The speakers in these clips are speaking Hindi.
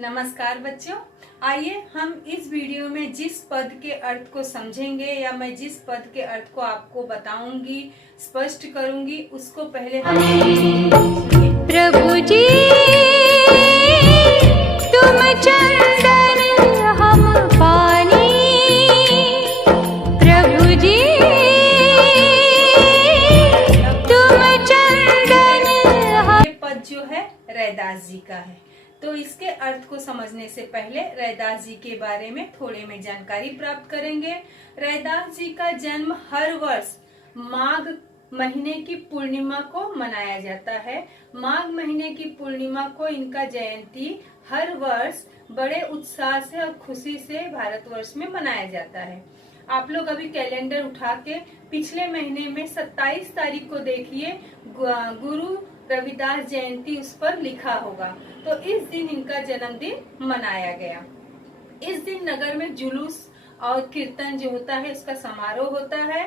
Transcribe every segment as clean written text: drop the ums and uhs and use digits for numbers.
नमस्कार बच्चों, आइए हम इस वीडियो में जिस पद के अर्थ को समझेंगे या मैं जिस पद के अर्थ को आपको बताऊंगी, स्पष्ट करूंगी, उसको पहले हम प्रभु जी तुम चंदन हम पानी, प्रभु जी तुम चंदन हम। ये पद जो है रैदास जी का है। तो इसके अर्थ को समझने से पहले रैदास जी के बारे में थोड़े में जानकारी प्राप्त करेंगे। रैदास जी का जन्म हर वर्ष माघ महीने की पूर्णिमा को मनाया जाता है। माघ महीने की पूर्णिमा को इनका जयंती हर वर्ष बड़े उत्साह से और खुशी से भारतवर्ष में मनाया जाता है। आप लोग अभी कैलेंडर उठा के पिछले महीने में 27 तारीख को देखिए, गुरु रविदास जयंती उस पर लिखा होगा। तो इस दिन इनका जन्मदिन मनाया गया। इस दिन नगर में जुलूस और कीर्तन जो होता है उसका समारोह होता है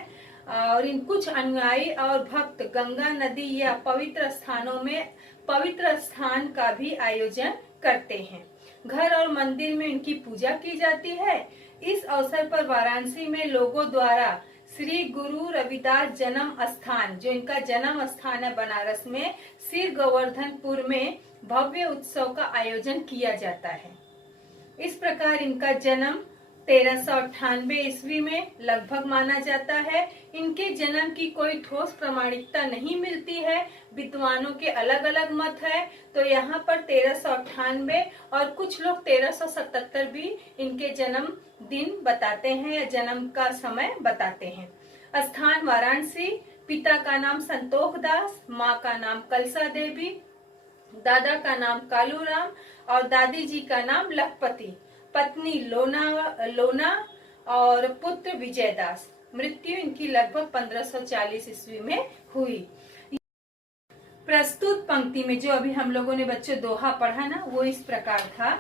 और इन कुछ अनुयायी और भक्त गंगा नदी या पवित्र स्थानों में पवित्र स्थान का भी आयोजन करते हैं। घर और मंदिर में इनकी पूजा की जाती है। इस अवसर पर वाराणसी में लोगों द्वारा श्री गुरु रविदास जन्म स्थान, जो इनका जन्म स्थान है बनारस में, सिर गोवर्धनपुर में भव्य उत्सव का आयोजन किया जाता है। इस प्रकार इनका जन्म 1398 ईस्वी में लगभग माना जाता है। इनके जन्म की कोई ठोस प्रमाणिकता नहीं मिलती है, विद्वानों के अलग अलग मत है। तो यहाँ पर 1398 और कुछ लोग 1377 भी इनके जन्म दिन बताते हैं या जन्म का समय बताते हैं। स्थान वाराणसी, पिता का नाम संतोष दास, माँ का नाम कलसा देवी, दादा का नाम कालूराम और दादी जी का नाम लखपति, पत्नी लोना और पुत्र विजयदास। मृत्यु इनकी लगभग 1540 ईस्वी में हुई। प्रस्तुत पंक्ति में जो अभी हम लोगों ने बच्चों दोहा पढ़ा ना, वो इस प्रकार था।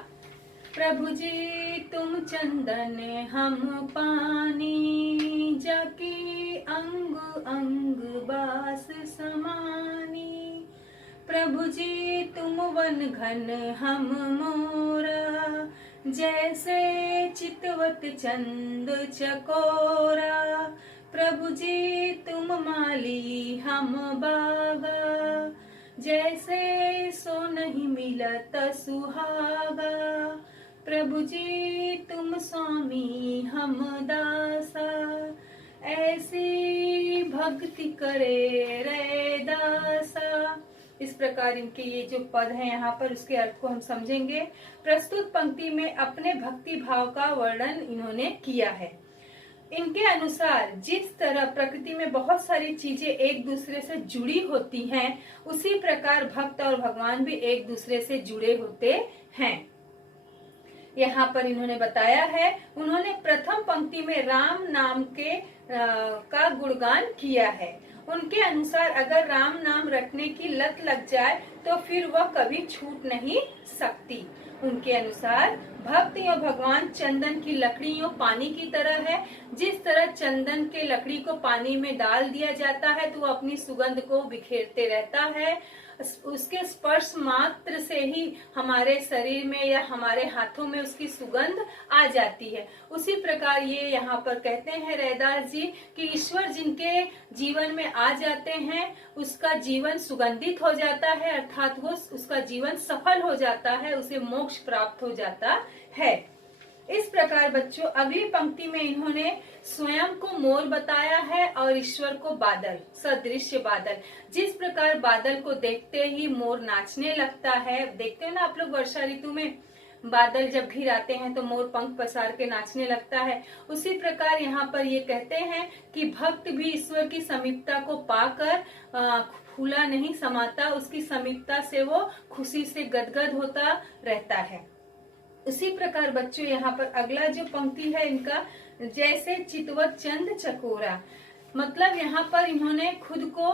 प्रभु जी तुम चंदन हम पानी, जाकी अंग अंग बास समानी। प्रभु जी तुम वन घन हम मोरा, जैसे चितवत चंद चकोरा। प्रभु जी तुम माली हम बागा, जैसे सो नहीं मिलत सुहागा। प्रभु जी तुम स्वामी हम दासा, ऐसी भक्ति करे रैदासा। इस प्रकार इनके ये जो पद हैं यहाँ पर, उसके अर्थ को हम समझेंगे। प्रस्तुत पंक्ति में अपने भक्ति भाव का वर्णन इन्होंने किया है। इनके अनुसार जिस तरह प्रकृति में बहुत सारी चीजें एक दूसरे से जुड़ी होती हैं, उसी प्रकार भक्त और भगवान भी एक दूसरे से जुड़े होते हैं। यहाँ पर इन्होंने बताया है। उन्होंने प्रथम पंक्ति में राम नाम के का गुणगान किया है। उनके अनुसार अगर राम नाम रटने की लत लग जाए तो फिर वह कभी छूट नहीं सकती। उनके अनुसार भक्त या भगवान चंदन की लकड़ी या पानी की तरह है। जिस तरह चंदन के लकड़ी को पानी में डाल दिया जाता है तो वह अपनी सुगंध को बिखेरते रहता है। उसके स्पर्श मात्र से ही हमारे शरीर में या हमारे हाथों में उसकी सुगंध आ जाती है। उसी प्रकार ये यहाँ पर कहते हैं रैदास जी कि ईश्वर जिनके जीवन में आ जाते हैं उसका जीवन सुगंधित हो जाता है, अर्थात वो उसका जीवन सफल हो जाता है, उसे मोक्ष प्राप्त हो जाता है। इस प्रकार बच्चों अगली पंक्ति में इन्होंने स्वयं को मोर बताया है और ईश्वर को बादल, सदृश्य बादल। जिस प्रकार बादल को देखते ही मोर नाचने लगता है, देखते हैं ना आप लोग वर्षा ऋतु में बादल जब घिर आते हैं तो मोर पंख पसार के नाचने लगता है। उसी प्रकार यहाँ पर ये कहते हैं कि भक्त भी ईश्वर की समीपता को पाकर फूला नहीं समाता, उसकी समीपता से वो खुशी से गदगद होता रहता है। उसी प्रकार बच्चों यहाँ पर अगला जो पंक्ति है इनका, जैसे चितवत चंद चकोरा, मतलब यहाँ पर इन्होंने खुद को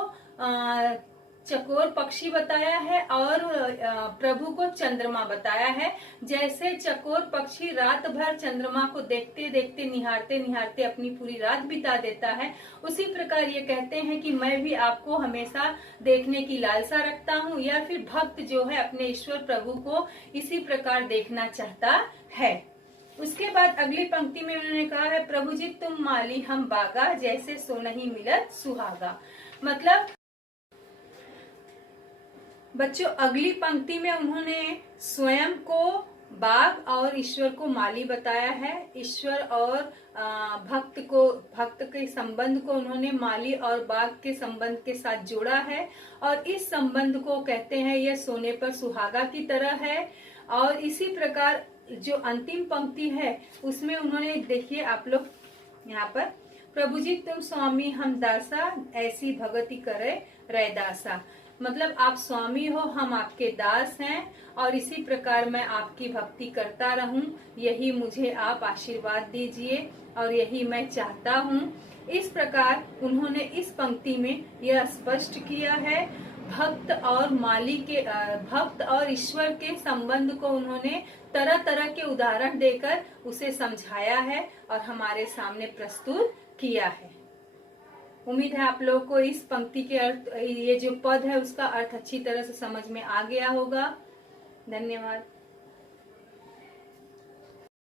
चकोर पक्षी बताया है और प्रभु को चंद्रमा बताया है। जैसे चकोर पक्षी रात भर चंद्रमा को देखते देखते निहारते निहारते अपनी पूरी रात बिता देता है, उसी प्रकार ये कहते हैं कि मैं भी आपको हमेशा देखने की लालसा रखता हूँ, या फिर भक्त जो है अपने ईश्वर प्रभु को इसी प्रकार देखना चाहता है। उसके बाद अगली पंक्ति में उन्होंने कहा है, प्रभु जी तुम माली हम बागा, जैसे सो नहीं मिलत सुहागा। मतलब बच्चों अगली पंक्ति में उन्होंने स्वयं को बाग और ईश्वर को माली बताया है। ईश्वर और भक्त के संबंध को उन्होंने माली और बाग के संबंध के साथ जोड़ा है, और इस संबंध को कहते हैं यह सोने पर सुहागा की तरह है। और इसी प्रकार जो अंतिम पंक्ति है उसमें उन्होंने, देखिए आप लोग यहाँ पर, प्रभु जी तुम स्वामी हम दासा, ऐसी भगति करे रैदासा। मतलब आप स्वामी हो, हम आपके दास हैं, और इसी प्रकार मैं आपकी भक्ति करता रहूं, यही मुझे आप आशीर्वाद दीजिए और यही मैं चाहता हूं। इस प्रकार उन्होंने इस पंक्ति में यह स्पष्ट किया है। भक्त और माली के, भक्त और ईश्वर के संबंध को उन्होंने तरह तरह के उदाहरण देकर उसे समझाया है और हमारे सामने प्रस्तुत किया है। उम्मीद है आप लोगों को इस पंक्ति के अर्थ, ये जो पद है उसका अर्थ अच्छी तरह से समझ में आ गया होगा। धन्यवाद।